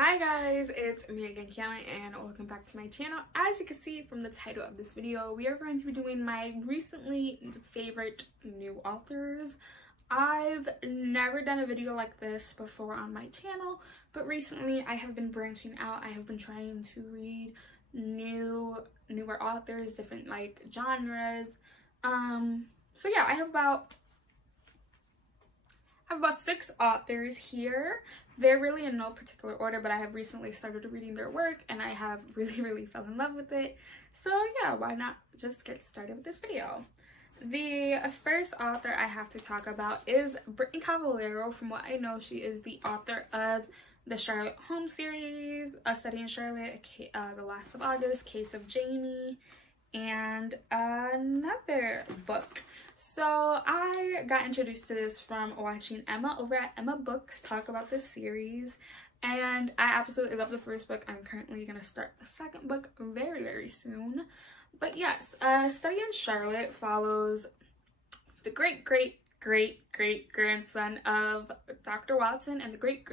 Hi guys, it's me again, Kiana, and welcome back to my channel. As you can see from the title of this video, we are going to be doing my recently favorite new authors. I've never done a video like this before on my channel, but recently I have been branching out. I have been trying to read newer authors, different like genres. So yeah, I have about 6 authors here. They're really in no particular order, but I have recently started reading their work and I have really fell in love with it. So yeah, why not just get started with this video. The first author I have to talk about is Brittany Cavallaro. From what I know, she is the author of the Sherlock Holmes series, A Study in Charlotte, The Last of August, Case of Jamie, and another book. So I got introduced to this from watching Emma over at Emma Books talk about this series, and I absolutely love the first book. I'm currently gonna start the second book very soon. But yes, Study in Charlotte follows the great grandson of Dr. Watson and the great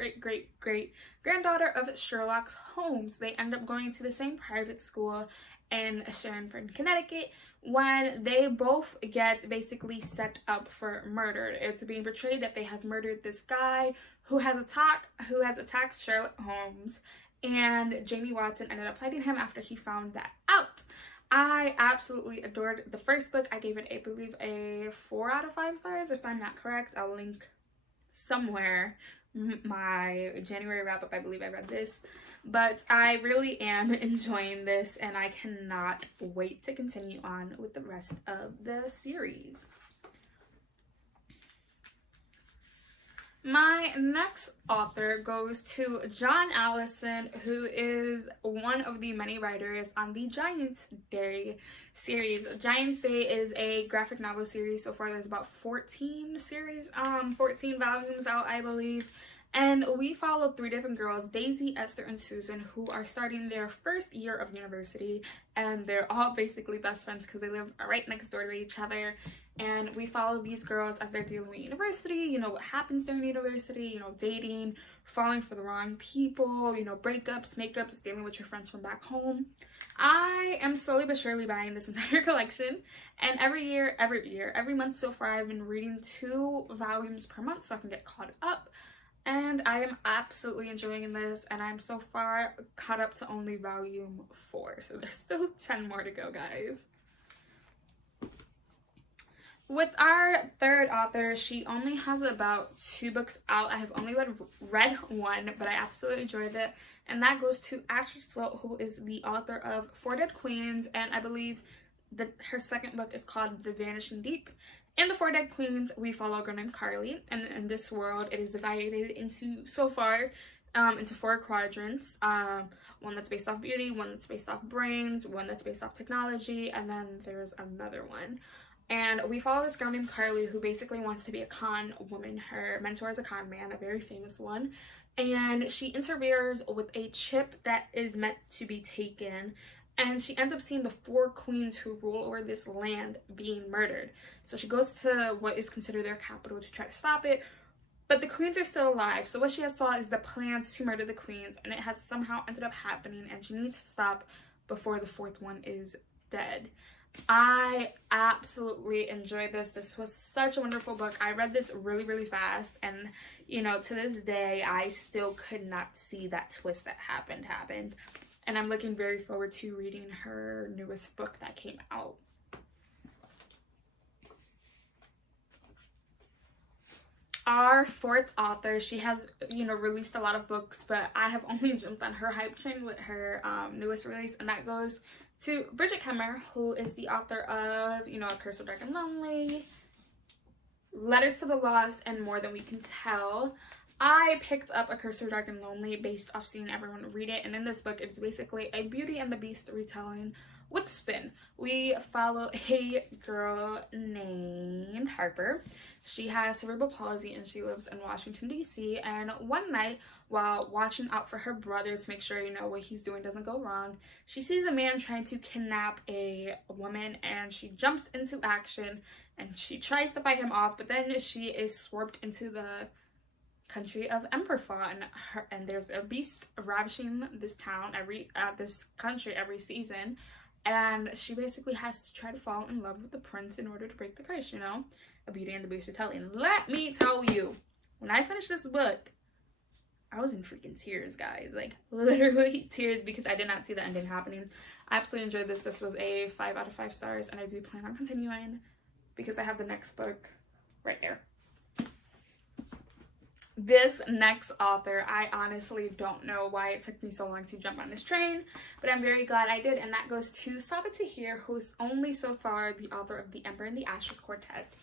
granddaughter of Sherlock Holmes. They end up going to the same private school in Sharonford, Connecticut, when they both get basically set up for murder. It's being portrayed that they have murdered this guy who has attacked Sherlock Holmes, and Jamie Watson ended up fighting him after he found that out. I absolutely adored the first book. I gave it, I believe, a 4 out of 5 stars, if I'm not correct. I'll link somewhere my January wrap-up. I believe I read this, but I really am enjoying this and I cannot wait to continue on with the rest of the series. My next author goes to John Allison, who is one of the many writers on the Giants Day series. Giants Day is a graphic novel series. So far there's about 14 volumes out, I believe. And we follow 3 different girls, Daisy, Esther, and Susan, who are starting their first year of university, and they're all basically best friends because they live right next door to each other. And we follow these girls as they're dealing with university, you know, what happens during university, you know, dating, falling for the wrong people, you know, breakups, makeups, dealing with your friends from back home. I am slowly but surely buying this entire collection, and every month so far I've been reading 2 volumes per month so I can get caught up. And I am absolutely enjoying this, and I'm so far caught up to only volume 4, so there's still 10 more to go, guys. With our third author, she only has about 2 books out. I have only read 1, but I absolutely enjoyed it, and that goes to Ashley Sloat, who is the author of 4 Dead Queens, and I believe that her second book is called The Vanishing Deep. In the 4 Dead Queens, we follow a girl named Carly, and in this world, it is divided into, so far, into 4 quadrants. One that's based off beauty, one that's based off brains, one that's based off technology, and then there's another one. And we follow this girl named Carly who basically wants to be a con woman. Her mentor is a con man, a very famous one. And she interferes with a chip that is meant to be taken. And she ends up seeing the 4 queens who rule over this land being murdered. So she goes to what is considered their capital to try to stop it. But the queens are still alive. So what she has saw is the plans to murder the queens. And it has somehow ended up happening. And she needs to stop before the 4th one is dead. I absolutely enjoyed this. This was such a wonderful book. I read this really fast, and you know, to this day I still could not see that twist that happened. And I'm looking very forward to reading her newest book that came out. Our 4th author, she has, you know, released a lot of books, but I have only jumped on her hype train with her newest release, and that goes to Bridget Kemmer, who is the author of, you know, A Curse of Dark and Lonely, Letters to the Lost, and More Than We Can Tell. I picked up A Curse of Dark and Lonely based off seeing everyone read it, and in this book it's basically a Beauty and the Beast retelling with spin. We follow a girl named Harper. She has cerebral palsy and she lives in Washington, D.C. And one night, while watching out for her brother to make sure, you know, what he's doing doesn't go wrong, she sees a man trying to kidnap a woman, and she jumps into action and she tries to fight him off, but then she is swept into the country of Emberfall, and there's a beast ravishing this town this country every season, and she basically has to try to fall in love with the prince in order to break the curse, you know? A Beauty and the Beast retelling. Let me tell you, when I finished this book, I was in freaking tears, guys. Like, literally tears, because I did not see the ending happening. I absolutely enjoyed this. This was a 5 out of 5 stars, and I do plan on continuing because I have the next book right there. This next author, I honestly don't know why it took me so long to jump on this train, but I'm very glad I did, and that goes to Sabaa Tahir, who's only so far the author of The Ember and the Ashes Quartet.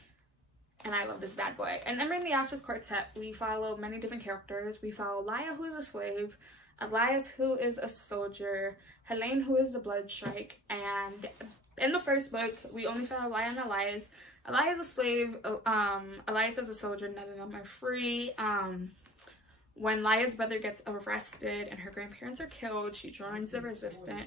And I love this bad boy. In Ember and the Ashes Quartet, we follow many different characters. We follow Laia, who is a slave, Elias, who is a soldier, Helene, who is the Blood Strike, and in the first book, we only follow Laia and Elias. Elias is a slave, Elias is a soldier, none of them are free. When Laia's brother gets arrested and her grandparents are killed, she joins the resistance.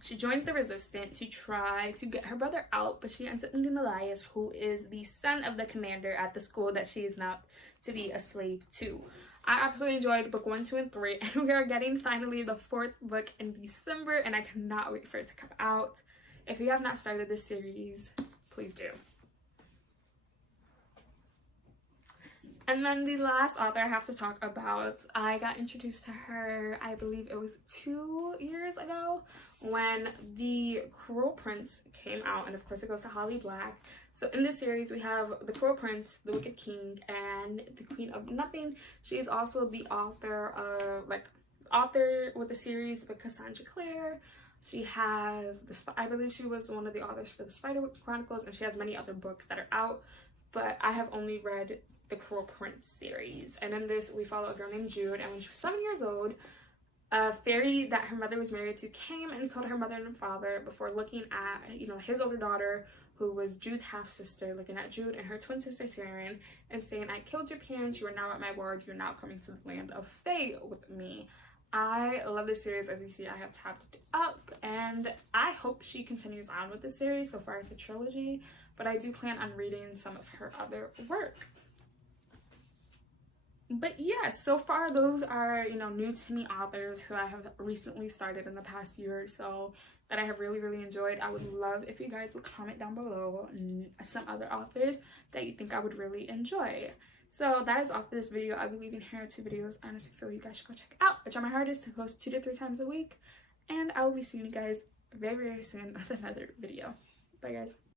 She joins the resistance to try to get her brother out, but she ends up meeting Elias, who is the son of the commander at the school that she is now to be a slave to. I absolutely enjoyed book 1, 2, and 3, and we are getting finally the 4th book in December, and I cannot wait for it to come out. If you have not started this series, please do. And then the last author I have to talk about, I got introduced to her, I believe it was 2 years ago, when The Cruel Prince came out, and of course it goes to Holly Black. So in this series we have The Cruel Prince, The Wicked King, and The Queen of Nothing. She is also the author of, author with the series with Cassandra Clare. She has, I believe she was one of the authors for the Spiderwick Chronicles, and she has many other books that are out, but I have only read the Cruel Prince series. And in this, we follow a girl named Jude, and when she was 7 years old, a fairy that her mother was married to came and killed her mother and father before looking at, you know, his older daughter, who was Jude's half-sister, looking at Jude and her twin sister Tyrion, and saying, I killed your parents, you are now at my word, you're now coming to the land of Fae with me. I love this series. As you see, I have tapped it up, and I hope she continues on with the series. So far it's a trilogy, but I do plan on reading some of her other work. But yeah, so far those are, you know, new to me authors who I have recently started in the past year or so that I have really, really enjoyed. I would love if you guys would comment down below some other authors that you think I would really enjoy. So that is all for this video. I'll be leaving here 2 videos I honestly feel you guys should go check out. I try my hardest to post 2 to 3 times a week, and I will be seeing you guys very, very soon with another video. Bye guys.